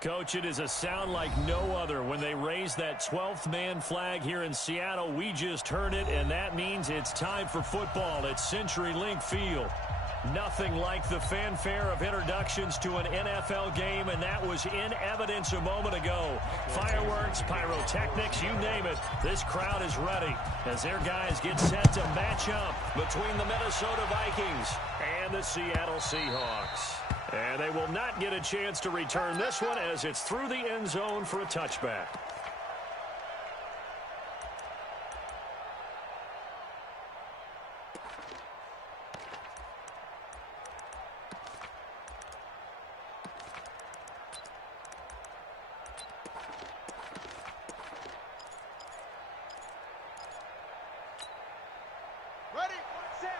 Coach, it is a sound like no other when they raise that 12th man flag here in Seattle. We just heard it, and that means it's time for football at CenturyLink Field. Nothing like the fanfare of introductions to an NFL game, and that was in evidence a moment ago. Fireworks, pyrotechnics, you name it. This crowd is ready as their guys get set to match up between the Minnesota Vikings and the Seattle Seahawks. And they will not get a chance to return this one as it's through the end zone for a touchback. Ready?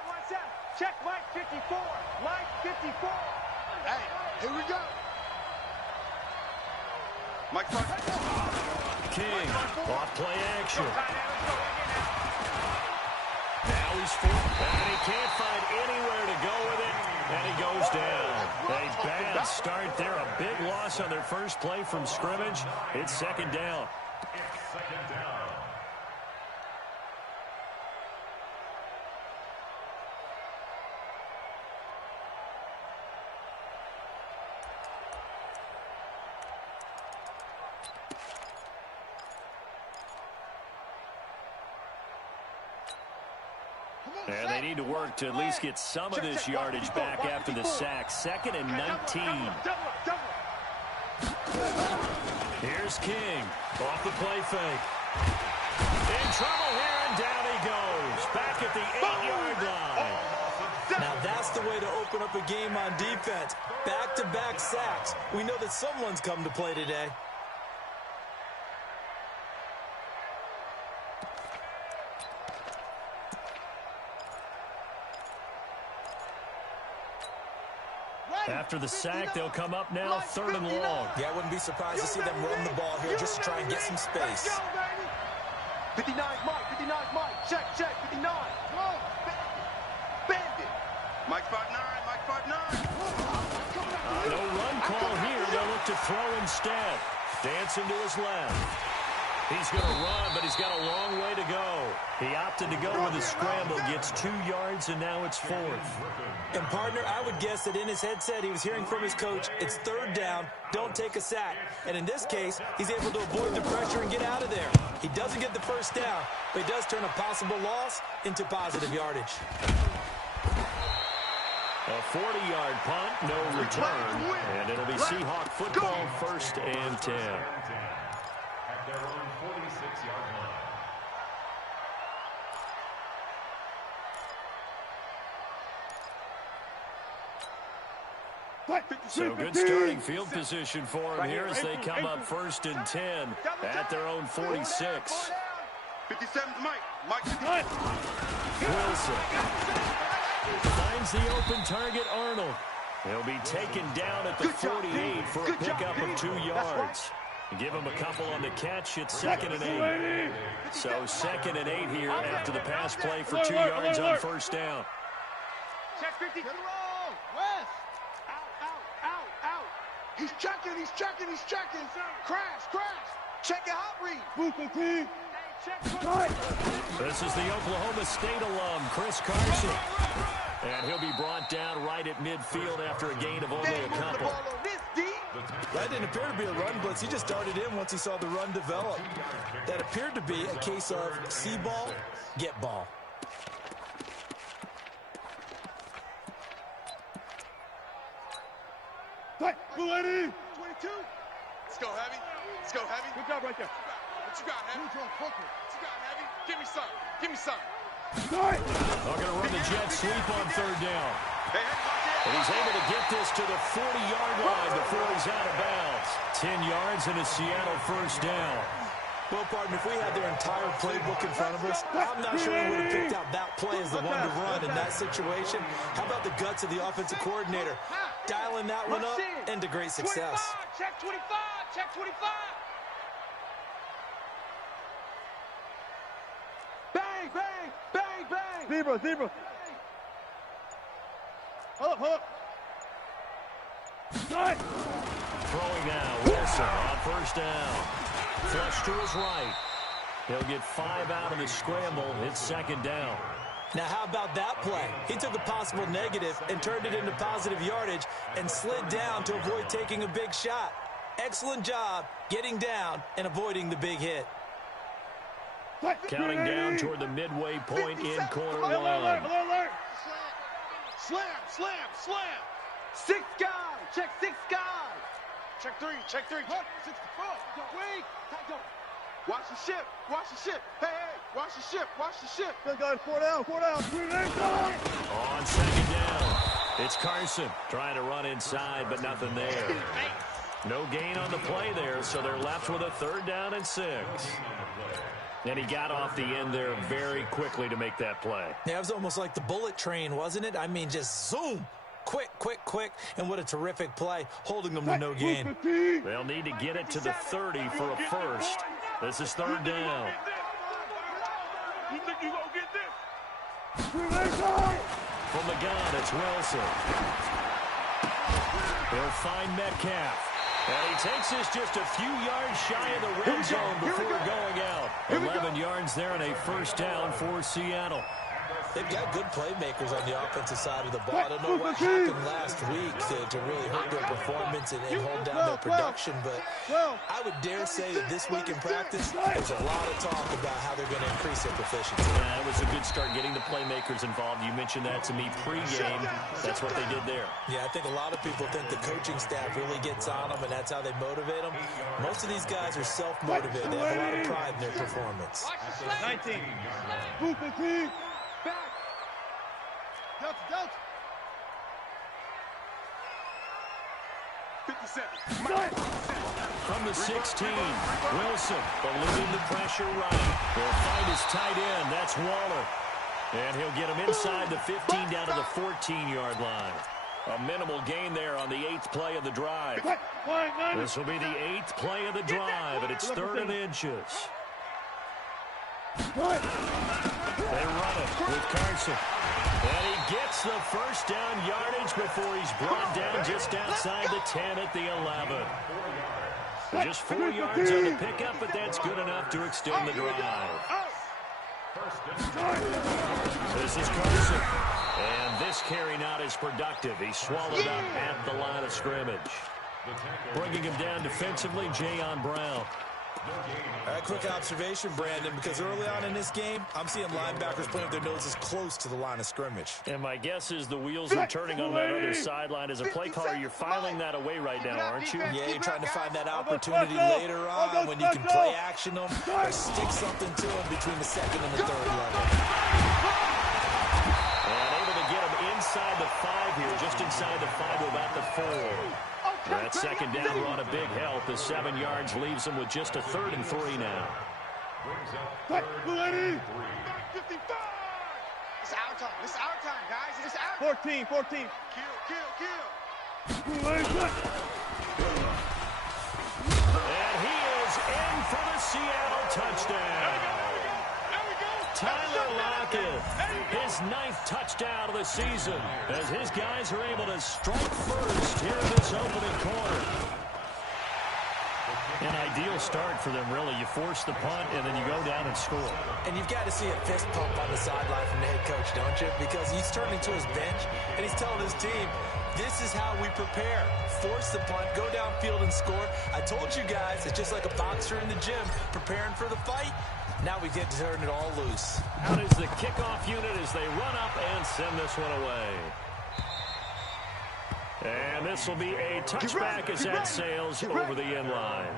One set. Check Mike 54. Mike 54. Hey, here we go. Mike King, off play action. Now he's full, and he can't find anywhere to go with it, and he goes down. A bad start there, a big loss on their first play from scrimmage. It's second down. And they need to work to at least get some of this yardage back after the sack. 2nd and 19. Here's King. Off the play fake. In trouble here, and down he goes. Back at the 8-yard line. Now that's the way to open up a game on defense. Back-to-back sacks. We know that someone's come to play today. After the sack, they'll come up now 3rd and long. Yeah, I wouldn't be surprised to see them run the ball here just to try and get some space. 59 Mike, 59 Mike. Check, 59. Bandit. Mike 5'9, Mike 5'9. No run call here. They'll look to throw instead. Dancing to his left. He's going to run, but he's got a long way to go. He opted to go with a scramble, gets 2 yards, and now it's 4th. And, partner, I would guess that in his headset he was hearing from his coach, it's 3rd down, don't take a sack. And in this case, he's able to avoid the pressure and get out of there. He doesn't get the first down, but he does turn a possible loss into positive yardage. A 40-yard punt, no return, and it'll be Seahawk football 1st and 10. At their own 46-yard line. So good starting field position for him here as they come up 1st and 10 at their own 46. 57 Mike. Wilson finds the open target, Arnold. He'll be taken down at the 48 for a pickup of 2 yards. Give him a couple on the catch. It's 2nd and 8. So 2nd and 8 here after the pass play for 2 yards on 1st down. Check 50. West. Out. He's checking. Crash. Check it out, read. This is the Oklahoma State alum, Chris Carson. And he'll be brought down right at midfield after a gain of only a couple. That didn't appear to be a run blitz. He just darted in once he saw the run develop. That appeared to be a case of see ball, get ball. Bulletti! 22. Let's go, Heavy. Good job right there. What you got, Heavy? What you got, Heavy? Give me some. They're going to run the jet sweep on 3rd down. And he's able to get this to the 40-yard line before he's out of bounds. 10 yards and a Seattle 1st down. Well, partner, if we had their entire playbook in front of us, I'm not sure we would have picked out that play as the one to run in that situation. How about the guts of the offensive coordinator? Dialing that one up into great success. Check 25. Bang. Zebra. Hold up. Throwing now, Wilson. Wilson on first down. Flush to his right. He'll get 5 out of the scramble. It's second down. Now, how about that play? He took a possible negative and turned it into positive yardage and slid down to avoid taking a big shot. Excellent job getting down and avoiding the big hit. Counting down toward the midway point in quarter one. Alert. Slam. 6 guys. Check 6 guys. Check 3. 64. Wait. Watch the ship. Hey, watch the ship. Good guys, 4 down. On second down, it's Carson trying to run inside, but nothing there. No gain on the play there, so they're left with a 3rd down and 6. And he got off the end there very quickly to make that play. Yeah, it was almost like the bullet train, wasn't it? I mean, just zoom. Quick. And what a terrific play, holding them to no gain. They'll need to get it to the 30 for a first. This is 3rd down. You think you gonna get this? From the gun, it's Wilson. He'll find Metcalf. And he takes this just a few yards shy of the red zone before going out. 11 yards there and a first down for Seattle. They've got good playmakers on the offensive side of the ball. I don't know what happened last week to really hurt their performance and hold down their production, but I would dare say that this week in practice, there's a lot of talk about how they're going to increase their proficiency. Yeah, it was a good start getting the playmakers involved. You mentioned that to me pregame. That's what they did there. Yeah, I think a lot of people think the coaching staff really gets on them, and that's how they motivate them. Most of these guys are self-motivated. They have a lot of pride in their performance. 19. Delta. 57. From the 16, Wilson eluding the pressure right. He'll find his tight end. That's Waller. And he'll get him inside the 15 down to the 14-yard line. A minimal gain there on the 8th play of the drive. This will be the 8th play of the drive, and it's 3rd and inches. They run it with Carson. And he gets the first down yardage before he's brought down just outside the 10 at the 11. Just 4 yards on the pickup, but that's good enough to extend the drive. This is Carson. And this carry not as productive. He swallowed up at the line of scrimmage. Bringing him down defensively, Jayon Brown. All right, quick observation, Brandon, because early on in this game, I'm seeing linebackers playing with their noses close to the line of scrimmage. And my guess is the wheels are turning on that other sideline. As a play caller, you're filing that away right now, aren't you? Yeah, you're trying to find that opportunity later on when you can play action them or stick something to them between the 2nd and the 3rd level. And able to get him inside the 5 here, just inside the 5 to about the 4. That second down run a big help. The 7 yards leaves them with just a 3rd and 3 now. 55! It's our time, guys. It's our time. 14. Kill. And he is in for the Seattle touchdown. Tyler Lockett, his 9th touchdown of the season, as his guys are able to strike first here in this opening quarter. An ideal start for them, really. You force the punt, and then you go down and score. And you've got to see a fist pump on the sideline from the head coach, don't you? Because he's turning to his bench, and he's telling his team, this is how we prepare. Force the punt, go downfield and score. I told you guys, it's just like a boxer in the gym preparing for the fight. Now we get to turn it all loose. Out is the kickoff unit as they run up and send this one away. And this will be a touchback as that sails over the end line.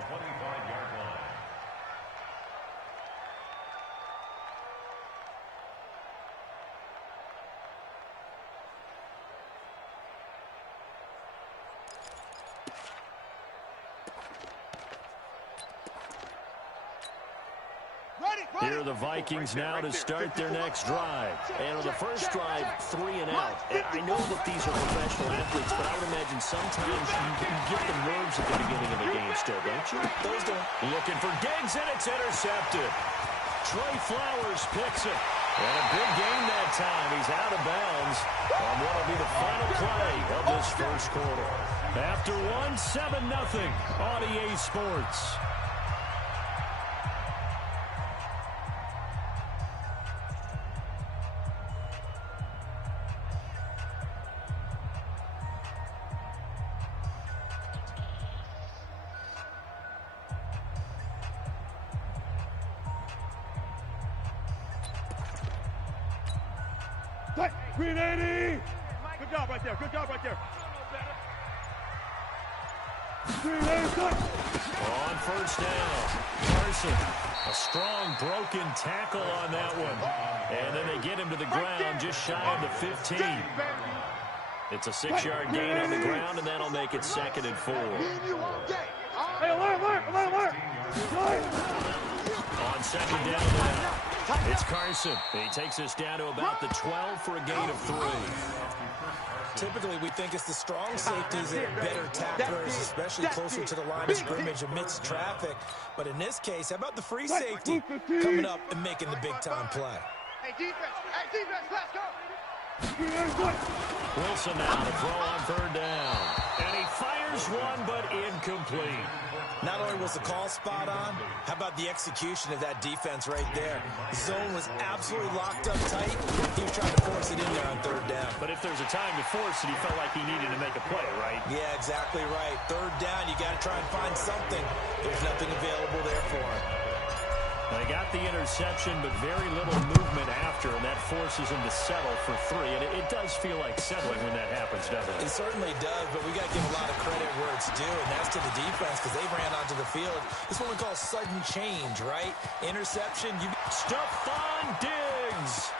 Here are the Vikings now to start their next drive. And on the first drive, 3 and out. And I know that these are professional athletes, but I would imagine sometimes you get the nerves at the beginning of the game still, don't you? Those don't. Looking for Diggs, and it's intercepted. Trey Flowers picks it. And a big gain that time. He's out of bounds on what will be the final play of this first quarter. After one, 7-0 on EA Sports. Green 80! Good job right there. Good job right there. Green 80, on first down, Carson, a strong broken tackle on that one. And then they get him to the ground just shy of the 15. It's a 6-yard gain on the ground, and that'll make it 2nd and 4. Hey, alert! On 2nd down now, it's Carson. He takes us down to about the 12 for a gain of 3. Typically, we think it's the strong safeties that are better tacklers, especially closer to the line of scrimmage amidst traffic. But in this case, how about the free safety coming up and making the big-time play? Hey, defense, let's go! Wilson now to throw on 3rd down. And he fires one, but incomplete. Not only was the call spot on, how about the execution of that defense right there? The zone was absolutely locked up tight. He was trying to force it in there on 3rd down. But if there's a time to force it, he felt like he needed to make a play, right? Yeah, exactly right. 3rd down, you got to try and find something. There's nothing available there for him. They got the interception, but very little movement after, and that forces him to settle for 3. And it does feel like settling when that happens, doesn't it? It certainly does, but we got to give a lot of credit where it's due, and that's to the defense because they ran onto the field. It's what we call sudden change, right? Interception. Stephon Diggs.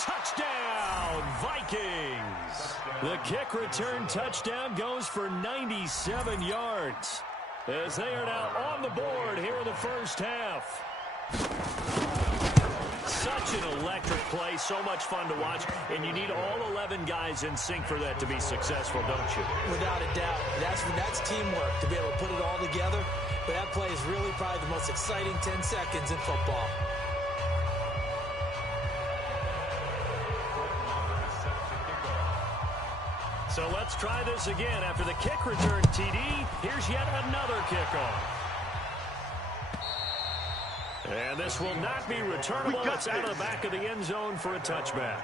Touchdown, Vikings. The kick return touchdown goes for 97 yards. As they are now on the board here in the first half. Such an electric play, so much fun to watch, and you need all 11 guys in sync for that to be successful, don't you? Without a doubt. That's teamwork, to be able to put it all together. But that play is really probably the most exciting 10 seconds in football. So let's try this again. After the kick return, TD, here's yet another kickoff. And this will not be returnable. It's out of the back of the end zone for a touchback.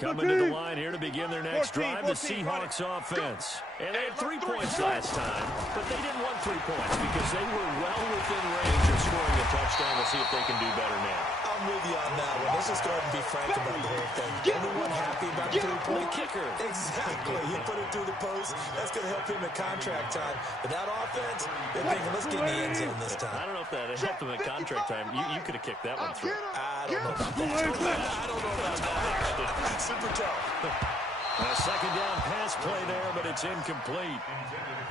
Coming to the line here to begin their next drive, the Seahawks offense. And they had 3 points last time, but they didn't want 3 points because they were well within range of scoring a touchdown. We'll see if they can do better now. I'm with you on that one. Let's just go ahead and be frank about the whole thing. Anyone happy about the 3-point kicker? Exactly. He put it through the post. That's going to help him at contract time. But that offense, they're thinking, let's get in the end zone this time. I don't know if that helped him at contract time. You could have kicked that one through. I don't know about that. I don't know about that. Super tough. A 2nd down pass play there, but it's incomplete.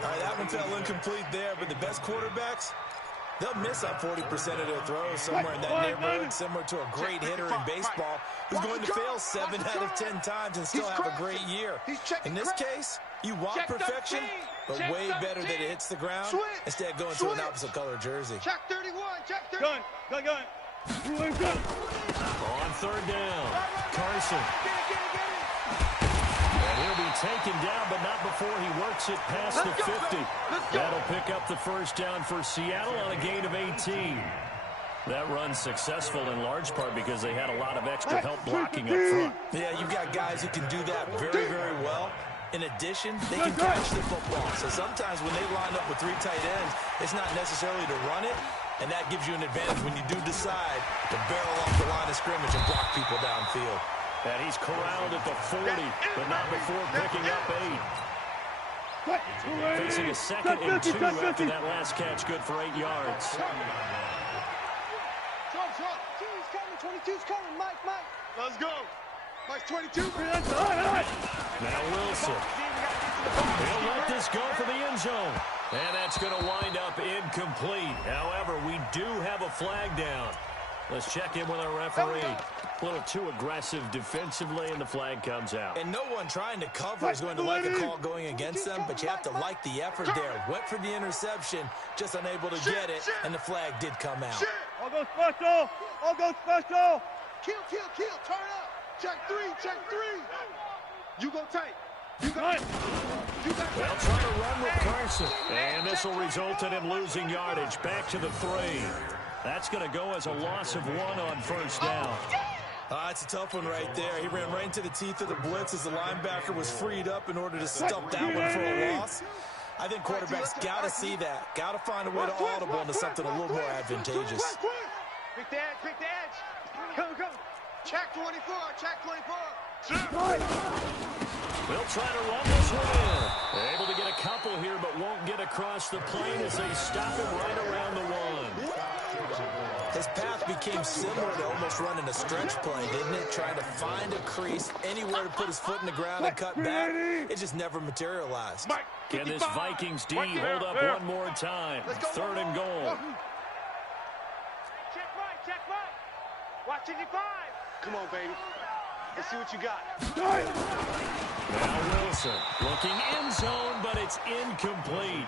All right, that one fell incomplete there, but the best quarterbacks, they'll miss up 40% of their throws somewhere in that neighborhood, similar to a great hitter in baseball who's going to fail 7 out of 10 times and still have a great year. In this case, you want perfection, but way better that it hits the ground instead of going to an opposite color jersey. Check 31, check 31. Gun. On 3rd down, Carson. And he'll be taken down, but not before he works it past the 50. That'll pick up the first down for Seattle on a gain of 18. That run's successful in large part because they had a lot of extra help blocking up front. Yeah, you've got guys who can do that very, very well. In addition, they can catch the football. So sometimes when they line up with 3 tight ends, it's not necessarily to run it, and that gives you an advantage when you do decide to barrel off the line of scrimmage and block people downfield. And he's corralled at the 40, but not before picking up 8. Facing a 2nd and 2 after that last catch, good for 8 yards. Two's coming, 22's coming, Mike. Let's go. Mike's 22. Now Wilson. He'll let this go for the end zone. And that's going to wind up incomplete. However, we do have a flag down. Let's check in with our referee. A little too aggressive defensively, and the flag comes out. And no one trying to cover is going to like a call going against them, but you have to like the effort there. Went for the interception, just unable to get it, and the flag did come out. All go special! All go special! Kill, kill, kill! Turn up! Check three, check three! You go tight. You got it. They'll try to run with Carson. And this will result in him losing yardage. Back to the 3. That's going to go as a loss of 1 on first down. It's a tough one right there. He ran right into the teeth of the blitz as the linebacker was freed up in order to stop that one for a loss. I think quarterbacks got to see that. Got to find a way to audible into something a little more advantageous. Pick the edge, pick the edge. Go, go. Check 24, check 24. They'll try to run this one in. Able to get a couple here, but won't get across the plane as they stop him right around the 1. His path became similar to almost running a stretch play, didn't it? Trying to find a crease, anywhere to put his foot in the ground and cut back. It just never materialized. Can this Vikings D hold up one more time? 3rd and goal. Check right. Watch 55. Come on, baby. Let's see what you got. Now Wilson looking end zone, but it's incomplete.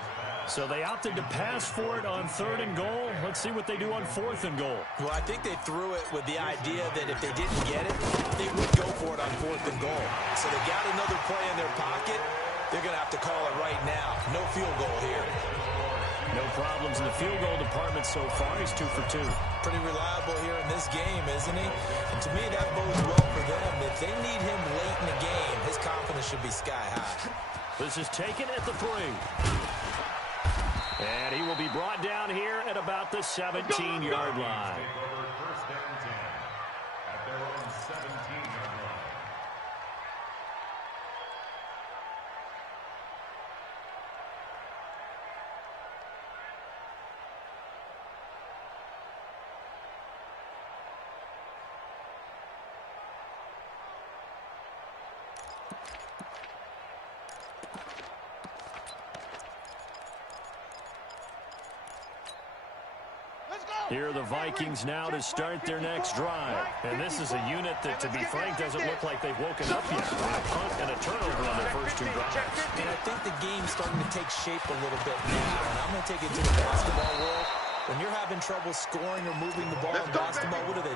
So they opted to pass for it on 3rd and goal. Let's see what they do on 4th and goal. Well, I think they threw it with the idea that if they didn't get it, they would go for it on 4th and goal. So they got another play in their pocket. They're going to have to call it right now. No field goal here. No problems in the field goal department so far. He's 2 for 2. Pretty reliable here in this game, isn't he? And to me, that bodes well for them. If they need him late in the game, his confidence should be sky high. This is taken at the 3. And he will be brought down here at about the 17-yard line. First and 10 at their own 17-yard line. Here are the Vikings now to start their next drive. And this is a unit that, to be frank, doesn't look like they've woken up yet. A punt and a turnover on their first 2 drives. And I think the game's starting to take shape a little bit now. And I'm going to take it to the basketball world. When you're having trouble scoring or moving the ball in basketball, what do?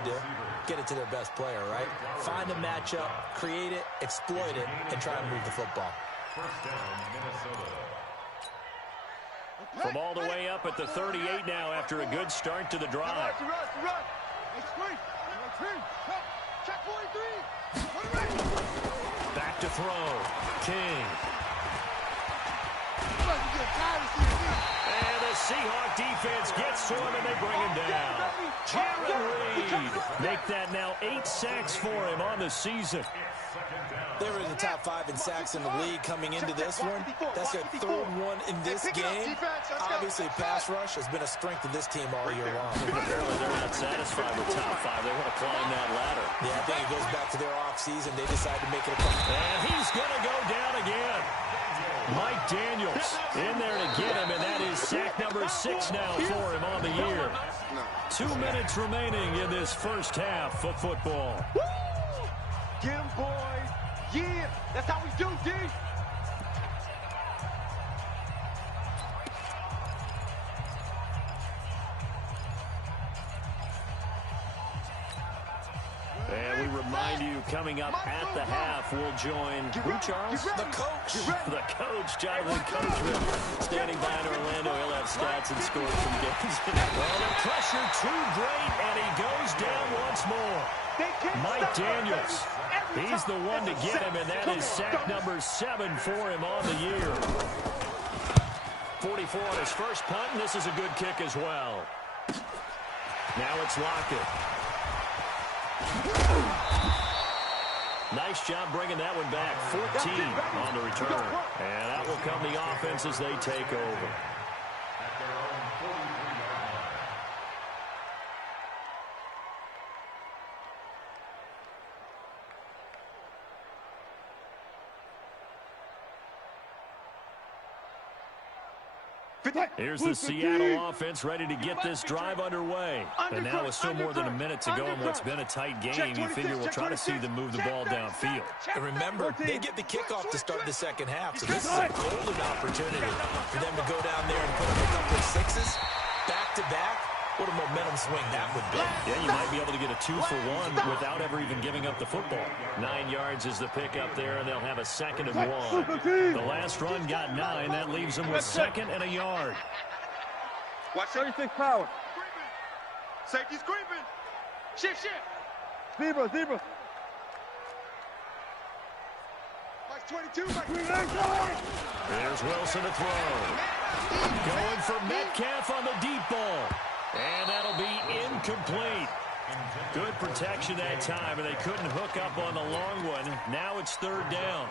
Get it to their best player, right? Find a matchup, create it, exploit it, and try and move the football. First down, Minnesota. From all the way up at the 38 now after a good start to the drive. Back to throw. King. And the Seahawks defense gets to him and they bring him down. Jared Reed make that now 8 sacks for him on the season. They were in the top 5 in sacks in the league coming into this one. That's their 3rd one in this game. Obviously, pass rush has been a strength of this team all year long. Apparently, they're not satisfied with top 5. They want to climb that ladder. Yeah, I think it goes back to their offseason. They decided to make it a punt. And he's going to go down again. Mike Daniels in there to get him, and that is sack number 6 now for him on the year. 2 minutes remaining in this first half of football. Get him, boys. Yeah, that's how we do, D. And we remind you, coming up at the half, we'll join who, Charles? The coach. The coach, Jonathan Coachman, standing by in Orlando. He'll have stats and scores from games. Well, the pressure too great, and he goes down once more. Mike Daniels, he's the one to get him, and that is sack number 7 for him on the year. 44 on his first punt, and this is a good kick as well. Now it's Lockett. Nice job bringing that one back. 14 on the return. And out will come the offense as they take over. Here's the Seattle offense ready to get this drive underway. And now with still more than a minute to go in what's been a tight game, you figure we'll try to see them move the ball downfield. And remember, they get the kickoff to start the second half, so this is a golden opportunity for them to go down there and put up a couple of sixes back-to-back. What a momentum swing that would be. Yeah, you might be able to get a 2-for-1 without ever even giving up the football. 9 yards is the pickup there, and they'll have a 2nd and 1. The last run got 9. That leaves them with 2nd and a yard. Watch 36 power. Safety's creeping. Shift. Zebra. Watch 22. Here's Wilson to throw. Going for Metcalf on the deep ball. And that'll be incomplete. Good protection that time, and they couldn't hook up on the long one. Now it's 3rd down.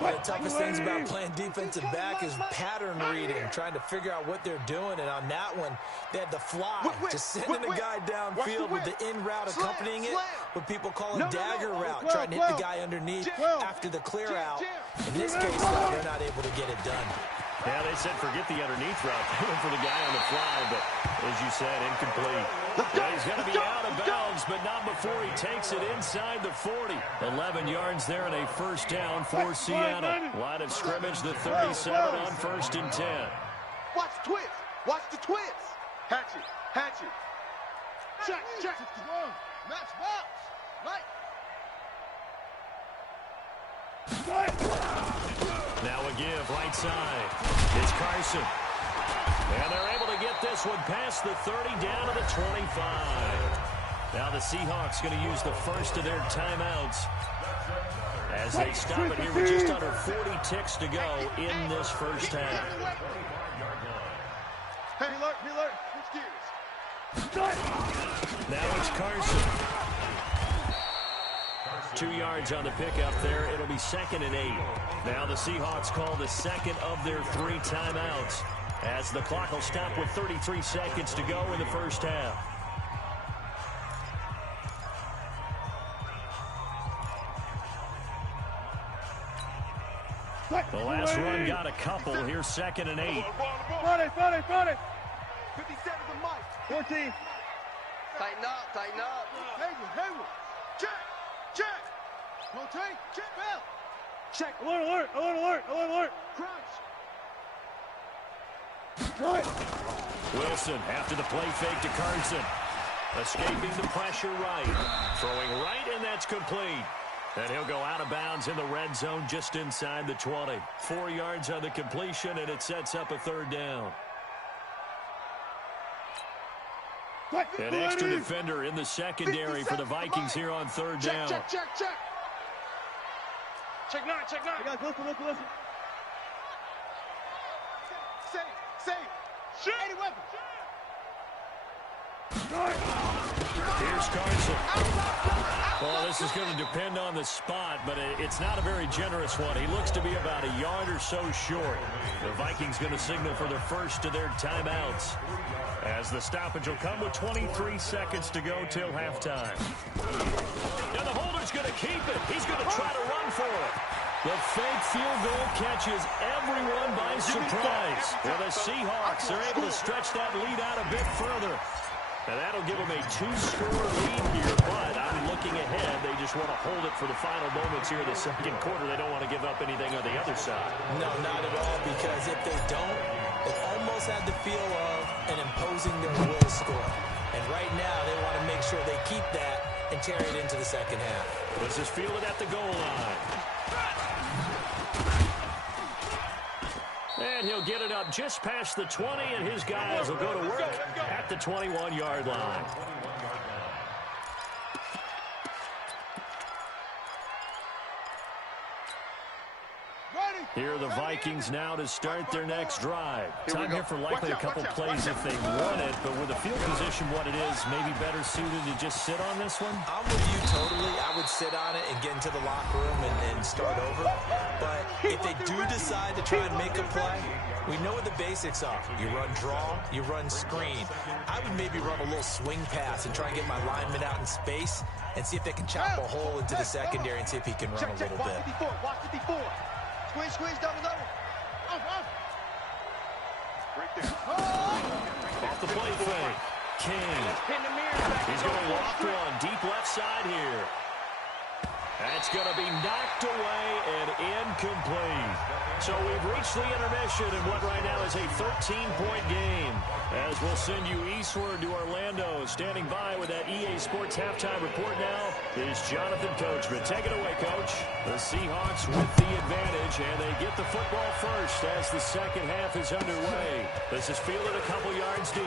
One of the toughest things about playing defensive back is pattern reading, trying to figure out what they're doing. And on that one, they had the fly, just sending a guy downfield with the in route accompanying it, what people call a dagger route, trying to hit the guy underneath after the clear out. In this case, though, they're not able to get it done. Yeah, they said forget the underneath route. They went for the guy on the fly, but as you said, incomplete. Well, he's going to be out of bounds, but not before he takes it inside the 40. 11 yards there and a 1st down for Seattle. Line of scrimmage, the 37 on 1st and 10. Watch the twist. Watch the twist. Hatch it. Check. Match box. Now a give, right side. It's Carson. And they're able to get this one past the 30 down to the 25. Now the Seahawks going to use the first of their timeouts as they stop it here with just under 40 ticks to go in this first half. Hey, alert. Switch gears. Now it's Carson. 2 yards on the pickup there. It'll be 2nd and 8. Now the Seahawks call the 2nd of their 3 timeouts as the clock will stop with 33 seconds to go in the first half. The last run got a couple. Here's 2nd and 8. Front it. 57 to Mike. 14. Tighten up. Hayward. Check. Rotate. Check. Bell. Check. Alert. Crunch. Wilson after the play fake to Carson. Escaping the pressure right. Throwing right, and that's complete. And he'll go out of bounds in the red zone just inside the 20. 4 yards on the completion, and it sets up a 3rd down. An extra defender in the secondary for the Vikings here on 3rd down. Check. Check 9. Guys, listen. Safe. Shoot. Any weapon. Here's Carson. Well, this is going to depend on the spot, but it's not a very generous one. He looks to be about a yard or so short. The Vikings going to signal for the first of their timeouts, as the stoppage will come with 23 seconds to go till halftime. Now the holder's going to keep it. He's going to try to run for it. The fake field goal catches everyone by surprise. Well, the Seahawks are able to stretch that lead out a bit further. And that'll give them a 2-score lead here, but I'm looking ahead. They just want to hold it for the final moments here in the second quarter. They don't want to give up anything on the other side. No, not at all, because if they don't, it almost had the feel of an imposing their will score. And right now, they want to make sure they keep that and carry it into the second half. This is fielded at the goal line. And he'll get it up just past the 20, and his guys will go to work at the 21-yard line. Here are the Vikings now to start their next drive. Time here for likely a couple plays if they want it, but with the field position what it is, maybe better suited to just sit on this one? I'm with you totally. I would sit on it and get into the locker room and start over. But if they do decide to try and make a play, we know what the basics are. You run draw, you run screen. I would maybe run a little swing pass and try and get my lineman out in space and see if they can chop a hole into the secondary and see if he can run a little bit. Watch 54. Squeeze, double. Right there. Off the play fake. King. He's going to loft one deep left side here. That's going to be knocked away and incomplete. So we've reached the intermission in what right now is a 13-point game. As we'll send you eastward to Orlando. Standing by with that EA Sports halftime report now is Jonathan Coachman. Take it away, Coach. The Seahawks with the advantage, and they get the football first as the second half is underway. This is fielded a couple yards deep.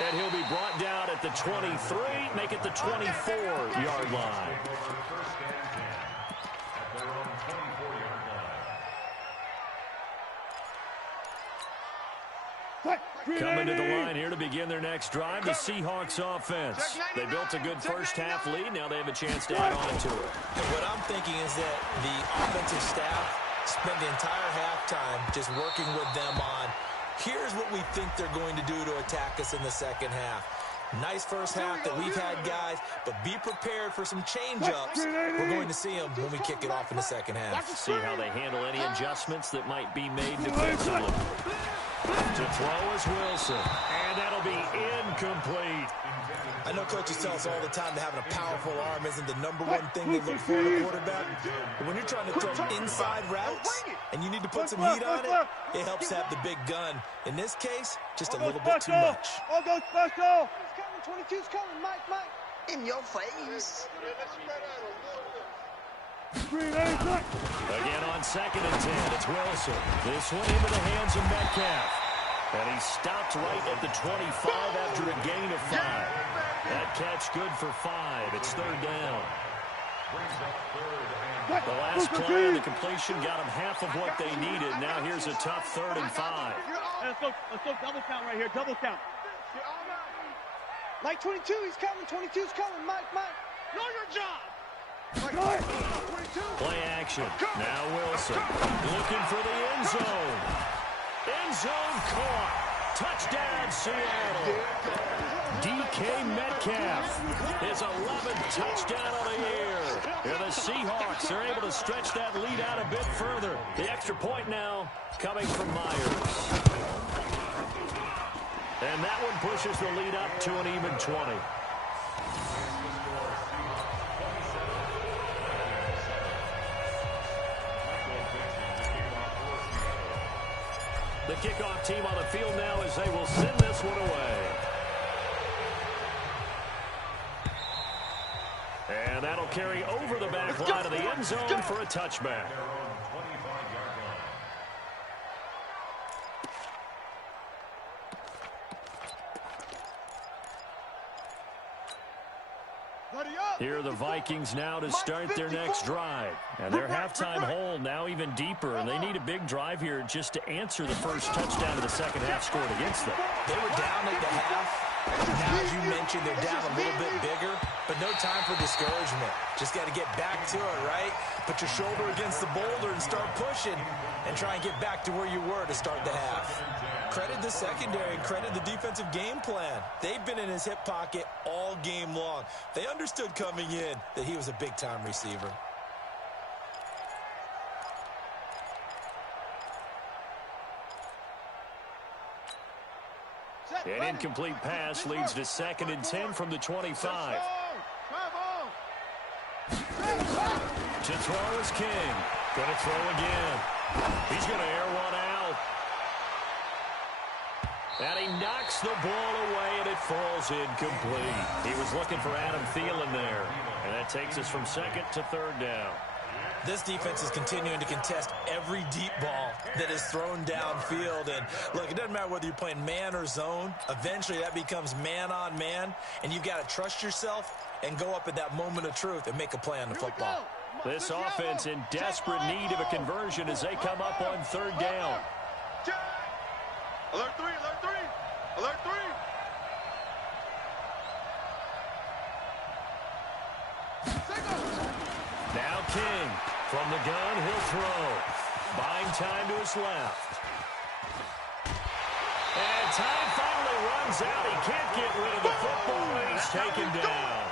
And he'll be brought down at the 23, make it the 24-yard line. Coming to the line here to begin their next drive, the Seahawks offense. They built a good first-half lead. Now they have a chance to add on to it. And what I'm thinking is that the offensive staff spent the entire halftime just working with them on, here's what we think they're going to do to attack us in the second half. Nice first half that we've had, guys, but be prepared for some change-ups. We're going to see them when we kick it off in the second half. See how they handle any adjustments that might be made defensively. To throw is Wilson, and that'll be incomplete. I know coaches tell us all the time that having a powerful arm isn't the number one thing they look for in a quarterback. But when you're trying to throw inside routes and you need to put some heat on it, it helps to have the big gun. In this case, just a little bit too much. All go special. 22's coming, Mike. In your face. Again on 2nd and 10, it's Wilson. This one into the hands of Metcalf. And he stopped right at the 25 after a gain of 5. That catch good for 5. It's 3rd down. The last play of the completion got them half of what they needed. Now here's a tough 3rd and 5. Let's go double count right here. Double count. Mike 22, he's coming. 22's coming. Mike. Know your job. Play action. Now Wilson looking for the end zone. End zone caught. Touchdown, Seattle. DK Metcalf, his 11th touchdown of the year. And the Seahawks are able to stretch that lead out a bit further. The extra point now coming from Myers. And that one pushes the lead up to an even 20. The kickoff team on the field now as they will send this one away. And that'll carry over the back line of the end zone for a touchback. Here are the Vikings now to start their next drive. And their halftime hole now even deeper. And they need a big drive here just to answer the first touchdown of the second half scored against them. They were down at the half. Now, as you mentioned, they're down a little bit bigger. But no time for discouragement. Just got to get back to it, right? Put your shoulder against the boulder and start pushing. And try and get back to where you were to start the half. Credit the secondary and credit the defensive game plan. They've been in his hip pocket all game long. They understood coming in that he was a big-time receiver. An incomplete pass leads to 2nd and 10 from the 25. To throw is King. Going to throw again. He's going to air one out. And he knocks the ball away, and it falls incomplete. He was looking for Adam Thielen there. And that takes us from 2nd to 3rd down. This defense is continuing to contest every deep ball that is thrown downfield. And, look, it doesn't matter whether you're playing man or zone. Eventually, that becomes man-on-man. And you've got to trust yourself and go up at that moment of truth and make a play on the football. This offense in desperate need of a conversion as they come up on 3rd down. Alert 3, alert 3, alert 3. Now King from the gun, he'll throw. Buying time to his left. And time finally runs out. He can't get rid of the football, and he's taken down.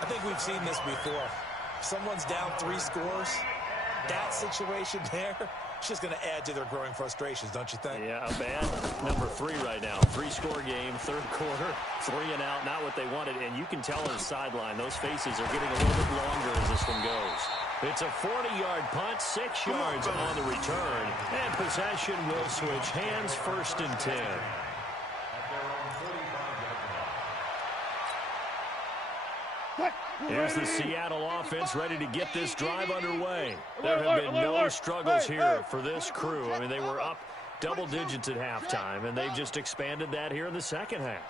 I think we've seen this before. Someone's down 3 scores. That situation there, It's just going to add to their growing frustrations, don't you think? Yeah, a bad number 3 right now. 3-score game, third quarter, 3 and out, not what they wanted. And you can tell on the sideline, those faces are getting a little bit longer as this one goes. It's a 40-yard punt, 6 yards on the return. And possession will switch hands, 1st and 10. Here's the Seattle offense ready to get this drive underway. There have been no struggles here for this crew. I mean, they were up double digits at halftime, and they've just expanded that here in the second half.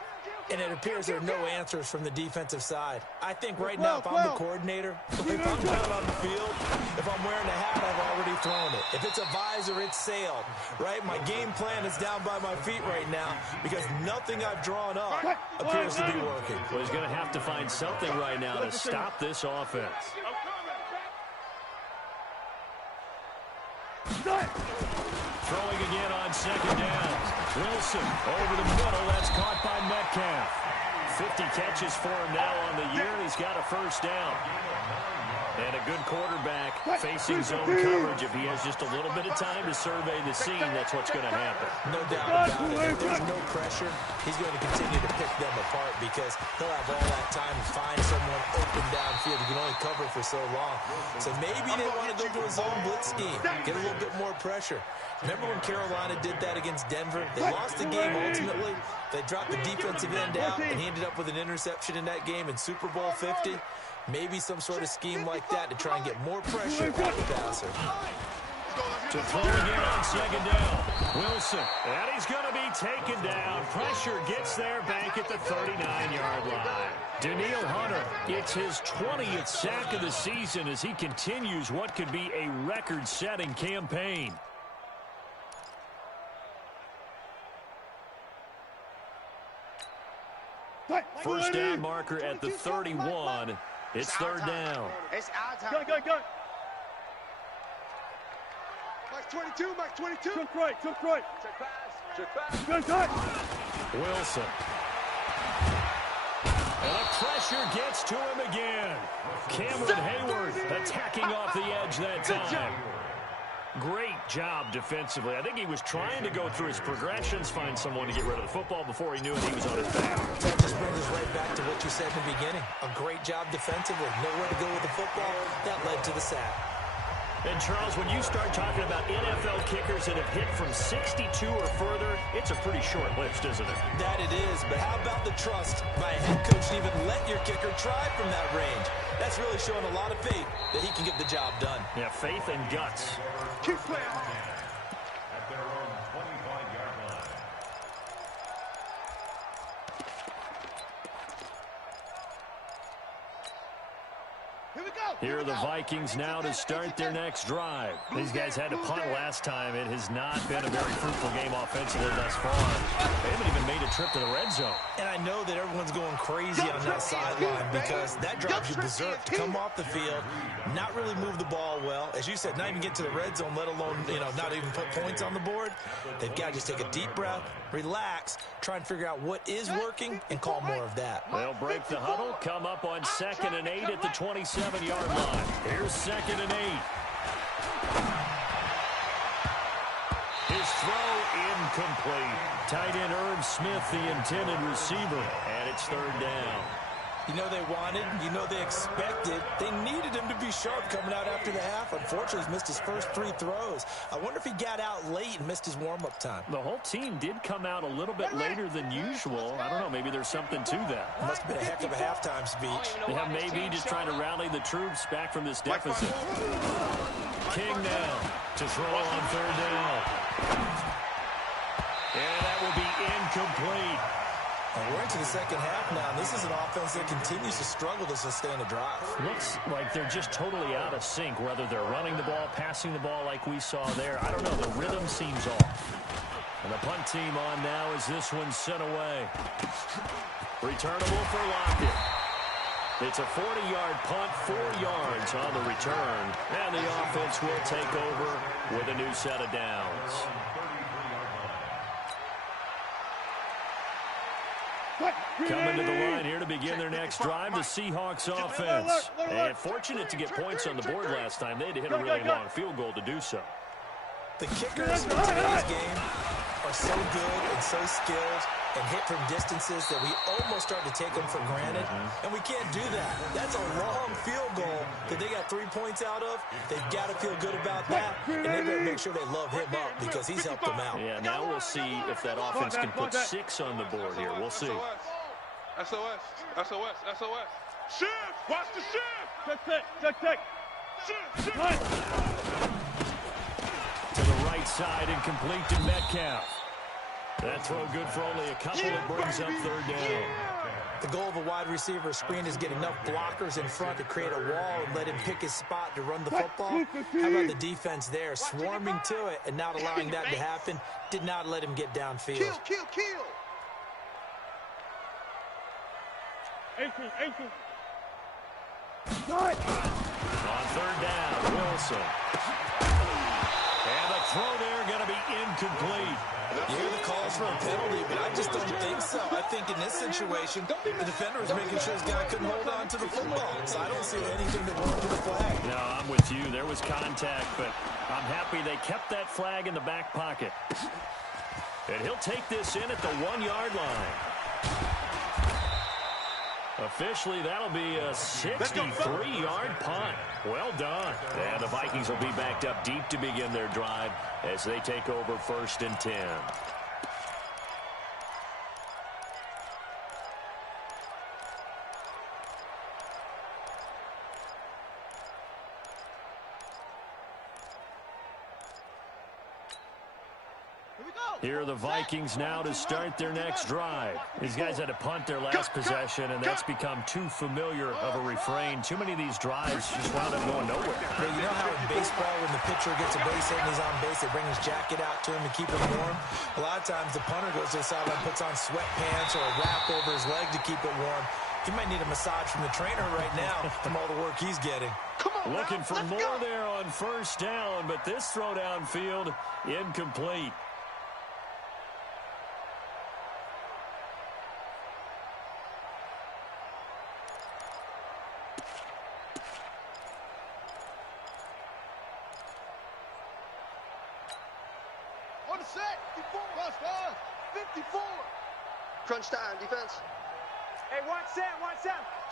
And it appears there are no answers from the defensive side. I think right now, if I'm the coordinator, if I'm down on the field, if I'm wearing a hat, I've already thrown it. If it's a visor, it's sailed, right? My game plan is down by my feet right now because nothing I've drawn up appears to be working. Well, he's going to have to find something right now to stop this offense. Throwing again on 2nd down. Wilson over the middle. That's caught by Metcalf. 50 catches for him now on the year. He's got a 1st down. And a good quarterback facing zone coverage. If he has just a little bit of time to survey the scene, that's what's going to happen. No doubt about it. If there's no pressure, he's going to continue to pick them apart because he'll have all that time to find someone open downfield. He can only cover for so long. So maybe they want to go to a zone blitz scheme, get a little bit more pressure. Remember when Carolina did that against Denver? They lost the game ultimately. They dropped the defensive end out, and he ended up with an interception in that game in Super Bowl 50. Maybe some sort of scheme like that to try and get more pressure on the passer. To throw again on 2nd down. Wilson. And he's going to be taken down. Pressure gets there back at the 39-yard line. Danielle Hunter, it's his 20th sack of the season as he continues what could be a record-setting campaign. First down marker at the 31. It's 3rd down. It's our time. Go. Mike 22, Mike 22. Took right. Check pass. Wilson. And the pressure gets to him again. Cameron Hayward attacking off the edge that time. Great job defensively. I think he was trying to go through his progressions, find someone to get rid of the football before he knew he was on his back. That just brings us right back to what you said in the beginning. A great job defensively. Nowhere to go with the football. That led to the sack. And, Charles, when you start talking about NFL kickers that have hit from 62 or further, it's a pretty short list, isn't it? That it is, but how about the trust by a head coach to even let your kicker try from that range? That's really showing a lot of faith that he can get the job done. Yeah, faith and guts. Keep playing. At their own 25-yard line. Here we go. Here are the Vikings now to start their next drive. These guys had to punt last time. It has not been a very fruitful game offensively thus far. They haven't even made a trip to the red zone. And I know that everyone's going crazy on that sideline because that drives you berserk to come off the field, not really move the ball well. As you said, not even get to the red zone, let alone, not even put points on the board. They've got to just take a deep breath, relax, try and figure out what is working, and call more of that. They'll break the huddle, come up on 2nd and 8 at the 27-yard line. Here's 2nd and 8. His throw incomplete. Tight end Herb Smith, the intended receiver, and it's 3rd down. You know they wanted, they expected, they needed him to be sharp coming out after the half. Unfortunately, he's missed his first 3 throws. I wonder if he got out late and missed his warm-up time. The whole team did come out a little bit later than usual. I don't know, maybe there's something to that. It must have been a heck of a halftime speech. Yeah, maybe just trying to rally the troops back from this deficit. King now to throw on 3rd down. And that will be incomplete. And we're into the second half now, and this is an offense that continues to struggle to sustain a drive. Looks like they're just totally out of sync, whether they're running the ball, passing the ball like we saw there. I don't know, the rhythm seems off. And the punt team on now as this one's sent away. Returnable for Lockett. It's a 40-yard punt, 4 yards on the return. And the offense will take over with a new set of downs. Coming to the line here to begin their next drive, the Seahawks offense. And fortunate to get points on the board last time. They had to hit a really long field goal to do so. The kickers in today's game are so good and so skilled and hit from distances that we almost start to take them for granted, and we can't do that. That's a long field goal that they got 3 points out of. They've got to feel good about that, and they better make sure they love him up because he's helped them out. Yeah, now we'll see if that offense can put 6 on the board here. We'll see. SOS, SOS, SOS. Shift! Watch the shift! Check. Shift! To the right side and complete to Metcalf. That throw good for only a couple. It brings up third down. The goal of a wide receiver screen is get enough blockers in front to create a wall and let him pick his spot to run the football. How about the defense there, swarming to it and not allowing that to happen? Did not let him get downfield. Kill! 18. On third down, Wilson. And the throw there going to be incomplete. You hear the calls for a penalty, but I just don't think so. I think in this situation, the defender was making sure his guy couldn't hold on to the football. So I don't see anything that warranted the flag. No, I'm with you. There was contact, but I'm happy they kept that flag in the back pocket. And he'll take this in at the 1-yard line. Officially, that'll be a 63-yard punt. Well done. And the Vikings will be backed up deep to begin their drive as they take over 1st and 10. Here are the Vikings now to start their next drive. These guys had to punt their last possession, and that's become too familiar of a refrain. Too many of these drives just wound up going nowhere. But you know how in baseball, when the pitcher gets a base hit and he's on base, they bring his jacket out to him to keep him warm? A lot of times the punter goes to the sideline, puts on sweatpants or a wrap over his leg to keep it warm. He might need a massage from the trainer right now from all the work he's getting. Looking for more there on 1st down, but this throw downfield incomplete. Crunch time, defense. Hey, watch Sam.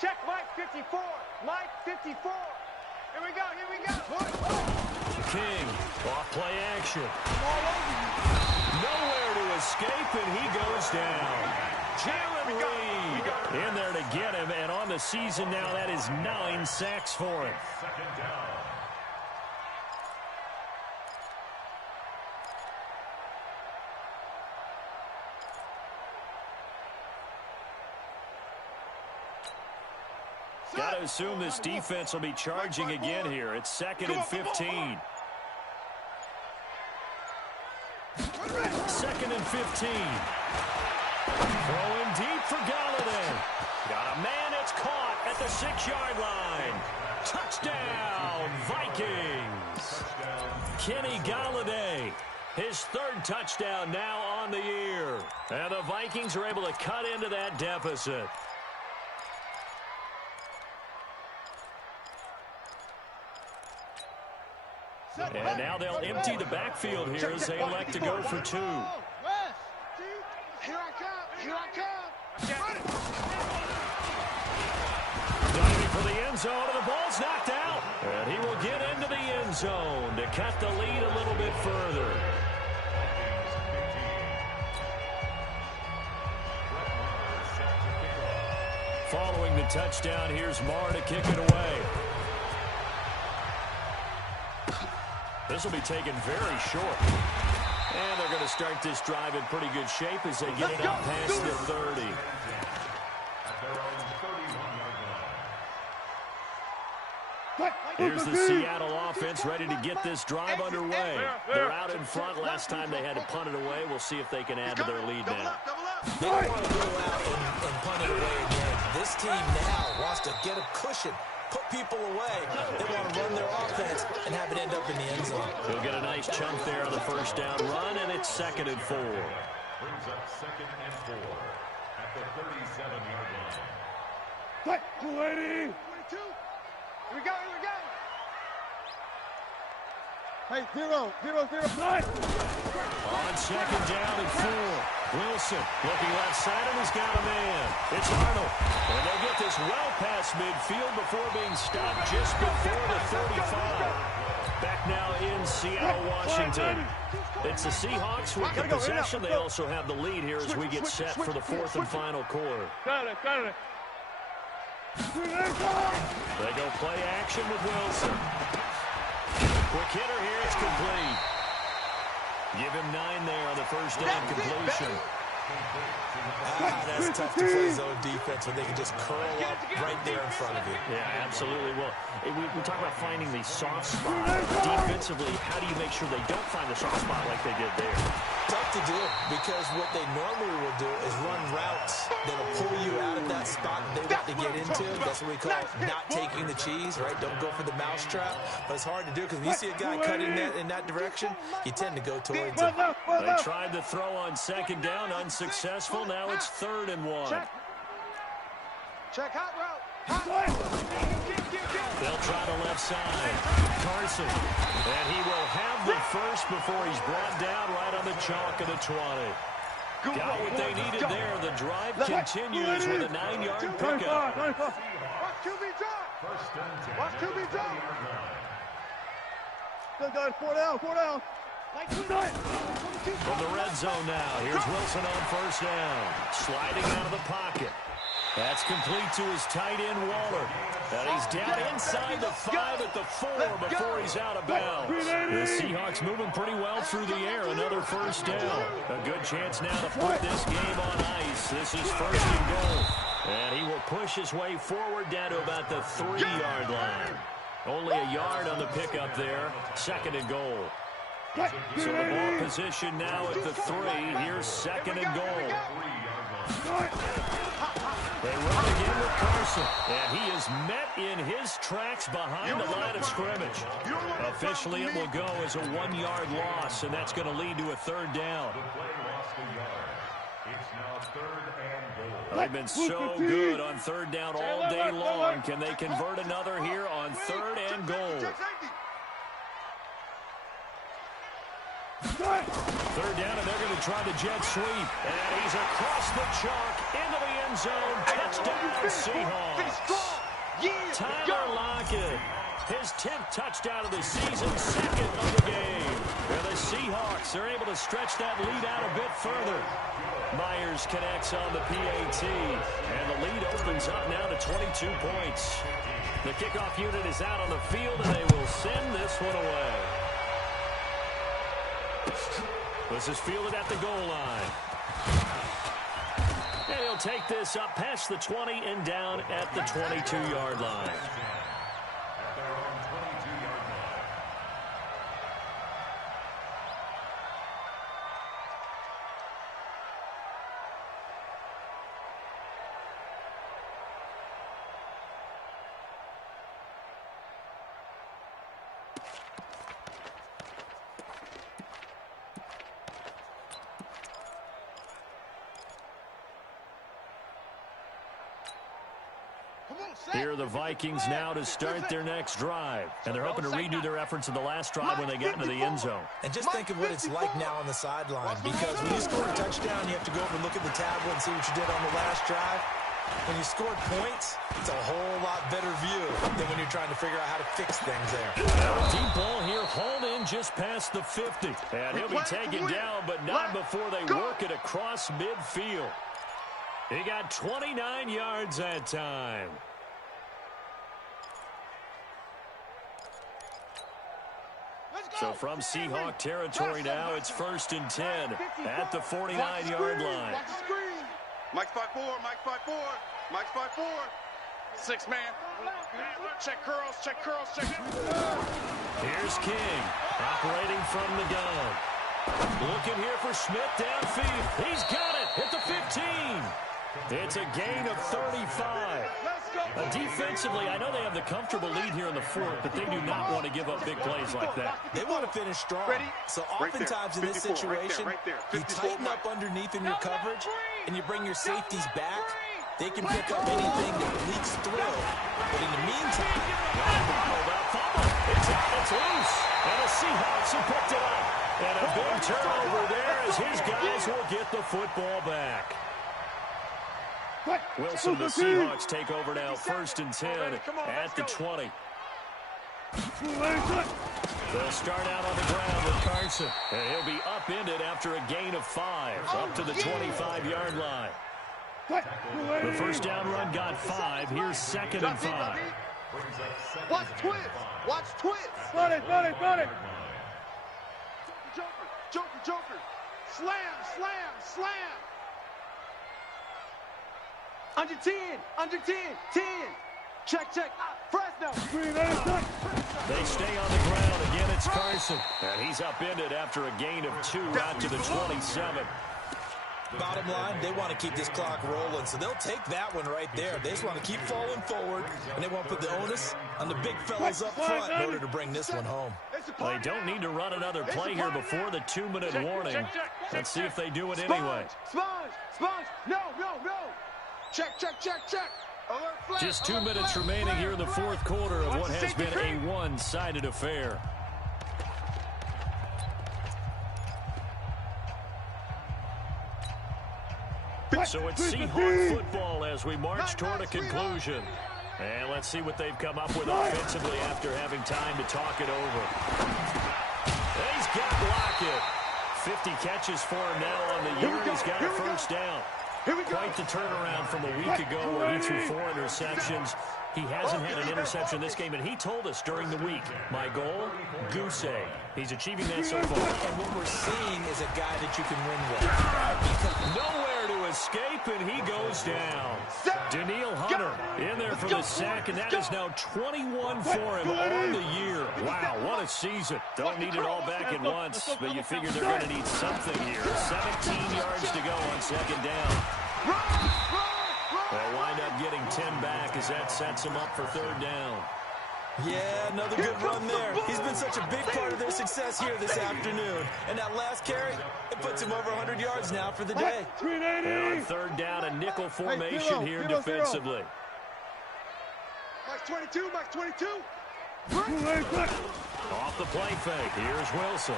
Check Mike 54. Mike 54. Here we go. King, off play action. Nowhere to escape, and he goes down. Jaron Reed in there to get him, and on the season now, that is 9 sacks for him. 2nd down. Got to assume this defense will be charging again here. It's 2nd and 15. 2nd and 15. Throwing deep for Galladay. Got a man, it's caught at the 6-yard line. Touchdown, Vikings. Kenny Galladay, his 3rd touchdown now on the year. And the Vikings are able to cut into that deficit. And now they'll empty the backfield here as they elect to go for 2. Here I come. Diving for the end zone, and the ball's knocked out. And he will get into the end zone to cut the lead a little bit further. Following the touchdown, here's Marr to kick it away. This will be taken very short. And they're going to start this drive in pretty good shape as they get it up past the 30. Here's the Seattle offense ready to get this drive underway. They're out in front. Last time they had to punt it away. We'll see if they can add to their lead now. They don't want to go out and punt it away again. This team now wants to get a cushion, put people away. They want to run their offense and have it end up in the end zone. He'll get a nice chunk there on the 1st down run, and it's 2nd and 4. Brings up 2nd and 4 at the 37-yard line. 22. Here we go. Hey, 0, 0, 0. On second down and 4. Wilson looking left side, and he's got a man. It's Arnold. And they'll get this well past midfield before being stopped just before the 35. Back now in Seattle, Washington. It's the Seahawks with the possession. They also have the lead here as we get set for the 4th and final quarter. They go play action with Wilson. Quick hitter here, it's complete. Give him 9 there on the first down completion. That's tough to play zone defense when they can just curl up right there in front of you. Yeah, absolutely. Well, we talk about finding the soft spot. Defensively, how do you make sure they don't find the soft spot like they did there? Tough to do, because what they normally will do is run routes that'll pull you out of that spot they want to get into. That's what we call not taking the cheese, right? Don't go for the mousetrap. But it's hard to do, because when you see a guy cutting that in that direction, you tend to go towards him. They tried to throw on second down, unsuccessful. Now it's 3rd and 1. Check hot route. They'll try the left side. Carson. And he will have the first before he's brought down right on the chalk of the 20. Got what they needed there. The drive continues with a 9-yard pickup. Watch QB drop. Watch QB drop. Still got 4 down, 4 down. From the red zone now, here's Wilson on first down. Sliding out of the pocket. That's complete to his tight end, Waller. And he's down inside the 5 at the 4 before he's out of bounds. The Seahawks moving pretty well through the air. Another first down. A good chance now to put this game on ice. This is 1st and goal. And he will push his way forward down to about the 3-yard line. Only a yard on the pickup there. 2nd and goal. So the ball position now at the 3. Here's 2nd and goal. They run again with Carson, and he is met in his tracks behind the line of scrimmage. Officially, it will go as a 1-yard loss, and that's going to lead to a 3rd down. They've been so good on 3rd down all day long. Can they convert another here on 3rd and goal? 3rd down, and they're going to try the jet sweep. And he's across the chalk into the end zone. Touchdown, Seahawks. Tyler Lockett, his 10th touchdown of the season, 2nd of the game. And the Seahawks are able to stretch that lead out a bit further. Myers connects on the PAT, and the lead opens up now to 22 points. The kickoff unit is out on the field, and they will send this one away. This is fielded at the goal line. And he'll take this up past the 20 and down at the 22-yard line. Here are the Vikings now to start their next drive. And they're hoping to redo their efforts in the last drive when they got into the end zone. And just think of what it's like now on the sideline, because when you score a touchdown, you have to go over and look at the tablet and see what you did on the last drive. When you scored points, it's a whole lot better view than when you're trying to figure out how to fix things there. Deep ball here, hauled in just past the 50. And he'll be taken down, but not before they work it across midfield. He got 29 yards that time. So from Seahawk territory now, it's 1st and 10 at the 49-yard line. Mike's 5-4, Mike's 5-4, Mike's 5-4. 6-man. Check curls, check curls, check. Here's King, operating from the gun. Looking here for Smith downfield. He's got it at the 15. It's a gain of 35. Defensively, I know they have the comfortable lead here in the 4th, but they do not want to give up big plays like that. They want to finish strong. So oftentimes in this situation, you tighten up underneath in your coverage, and you bring your safeties back. They can pick up anything that leaks through. But in the meantime, it's out It's loose, and the Seahawks have picked it up. And a big turnover there as his guys will get the football back. Wilson, the Seahawks take over now, 1st and 10 at the 20. They'll start out on the ground with Carson, and he'll be upended after a gain of 5, up to the 25-yard line. The first down run got 5. Here's 2nd and 5. Watch twist. Watch twist. Run it. Joker. Slam. Under 10. 10. Check. Fresno. They stay on the ground. Again, it's Carson. And he's upended after a gain of 2 out to the 27. Bottom line, they want to keep this clock rolling, so they'll take that one right there. They just want to keep falling forward, and they want to put the onus on the big fellas up front in order to bring this one home. They don't need to run another play here before the 2-minute warning. Let's see if they do it anyway. Sponge. No. Check. Alert, Just 2 minutes remaining here in the 4th quarter of what has been a one-sided affair. So it's Seahawks football as we march toward a conclusion. And let's see what they've come up with offensively after having time to talk it over. He's got Lockett. 50 catches for him now on the year. He's got a first down. Quite the turnaround from a week ago where he threw 4 interceptions. He hasn't had an interception this game, and he told us during the week, my goal, goose egg. He's achieving that so far. And what we're seeing is a guy that you can win with. Nowhere to escape, and he goes down. Daniil Hunter in there for the sack, and that is now 21 for him on the year. Wow, what a season. Don't need it all back at once, but you figure they're going to need something here. 17 yards to go on 2nd down. They'll wind up getting 10 back as that sets them up for 3rd down. Yeah, another good run there. He's been such a big part of their success here this afternoon. And that last carry, it puts him over 100 yards now for the day. And on 3rd down, a nickel formation here defensively. Max 22. Off the play fake, here's Wilson.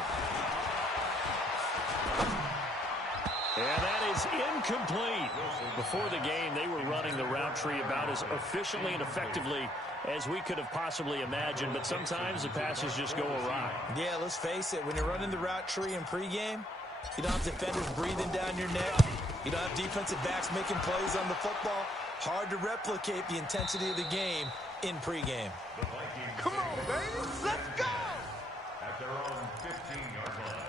And that is incomplete. Before the game, they were running the route tree about as efficiently and effectively as we could have possibly imagined, but sometimes the passes just go awry. Yeah, let's face it, when you're running the route tree in pregame, you don't have defenders breathing down your neck. You don't have defensive backs making plays on the football. Hard to replicate the intensity of the game in pregame. Come on, baby. Let's go. At their own 15-yard line.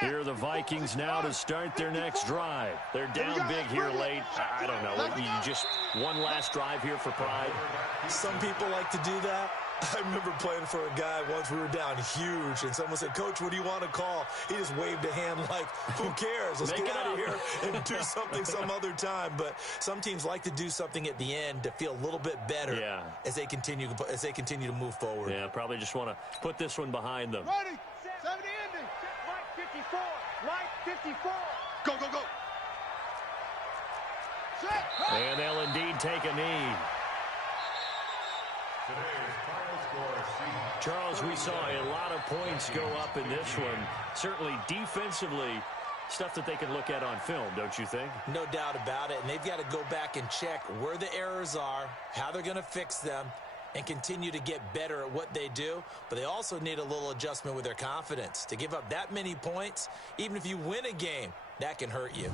Here are the Vikings now to start their next drive. They're down big here late. I don't know. You just one last drive here for pride. Some people like to do that. I remember playing for a guy once. We were down huge, and someone said, "Coach, what do you want to call?" He just waved a hand like, who cares? Let's get out of here and do something some other time. But some teams like to do something at the end to feel a little bit better as they continue to move forward. Yeah, probably just want to put this one behind them. Ready. 70 ending. Mike 54. Mike 54. Go. Set. And they'll indeed take a knee. Today's final score, Seahawks. Charles, we saw a lot of points go up in this one. Certainly defensively, stuff that they can look at on film, don't you think? No doubt about it. And they've got to go back and check where the errors are, how they're going to fix them, and continue to get better at what they do. But they also need a little adjustment with their confidence. To give up that many points, even if you win a game, that can hurt you.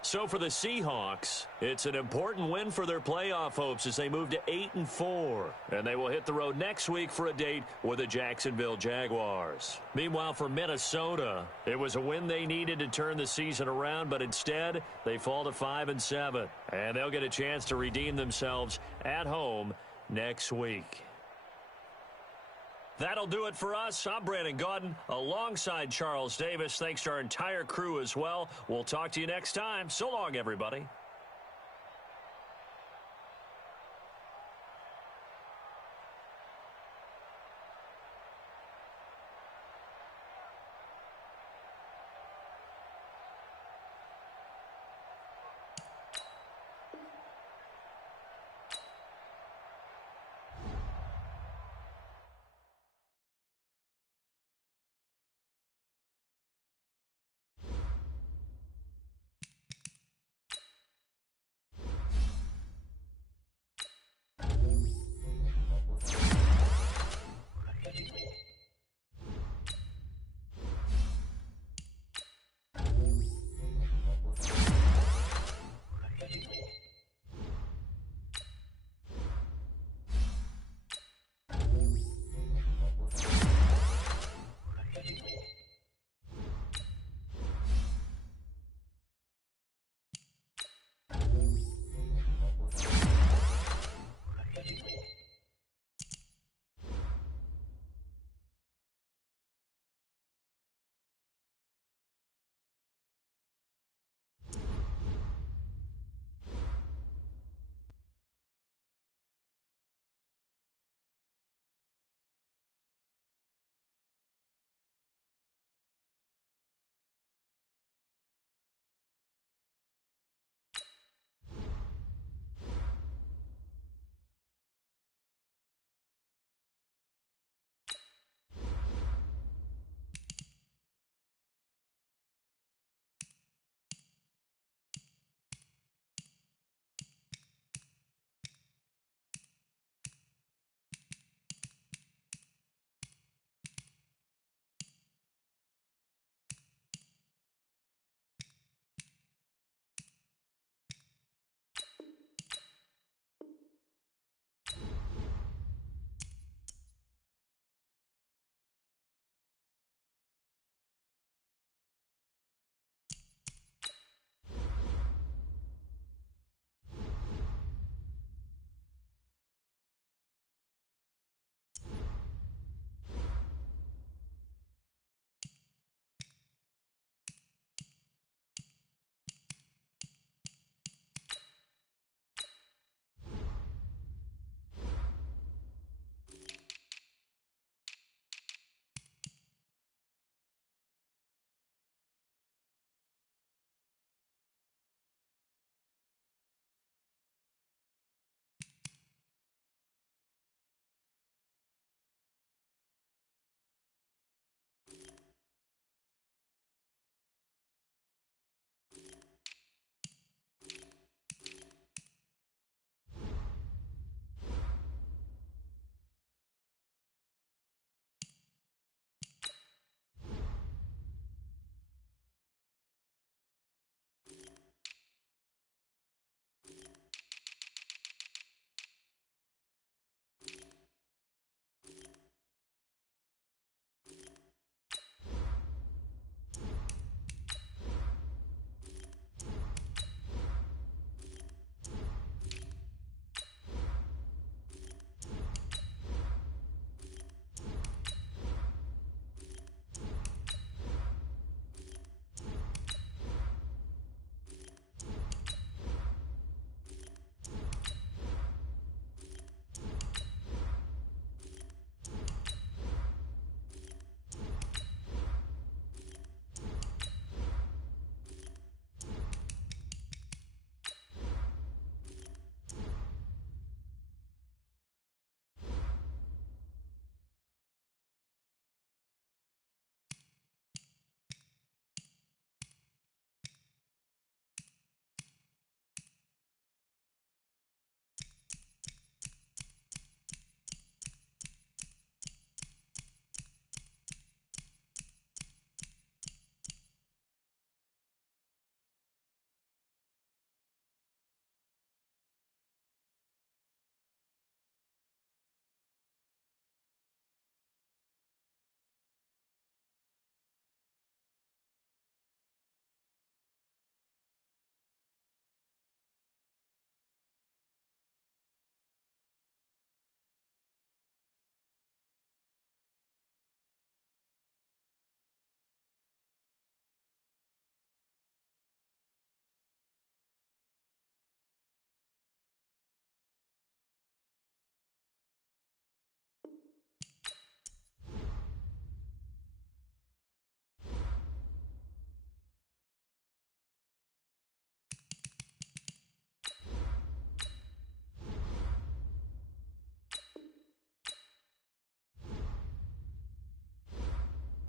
So for the Seahawks, it's an important win for their playoff hopes as they move to 8-4. And they will hit the road next week for a date with the Jacksonville Jaguars. Meanwhile, for Minnesota, it was a win they needed to turn the season around, but instead they fall to 5-7. And they'll get a chance to redeem themselves at home next week. That'll do it for us. I'm Brandon Gaudin alongside Charles Davis. Thanks to our entire crew as well. We'll talk to you next time. So long, everybody.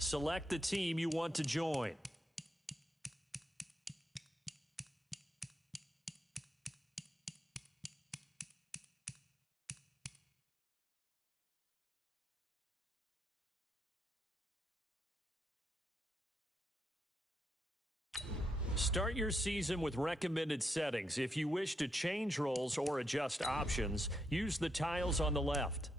select the team you want to join. Start your season with recommended settings. If you wish to change roles or adjust options, use the tiles on the left.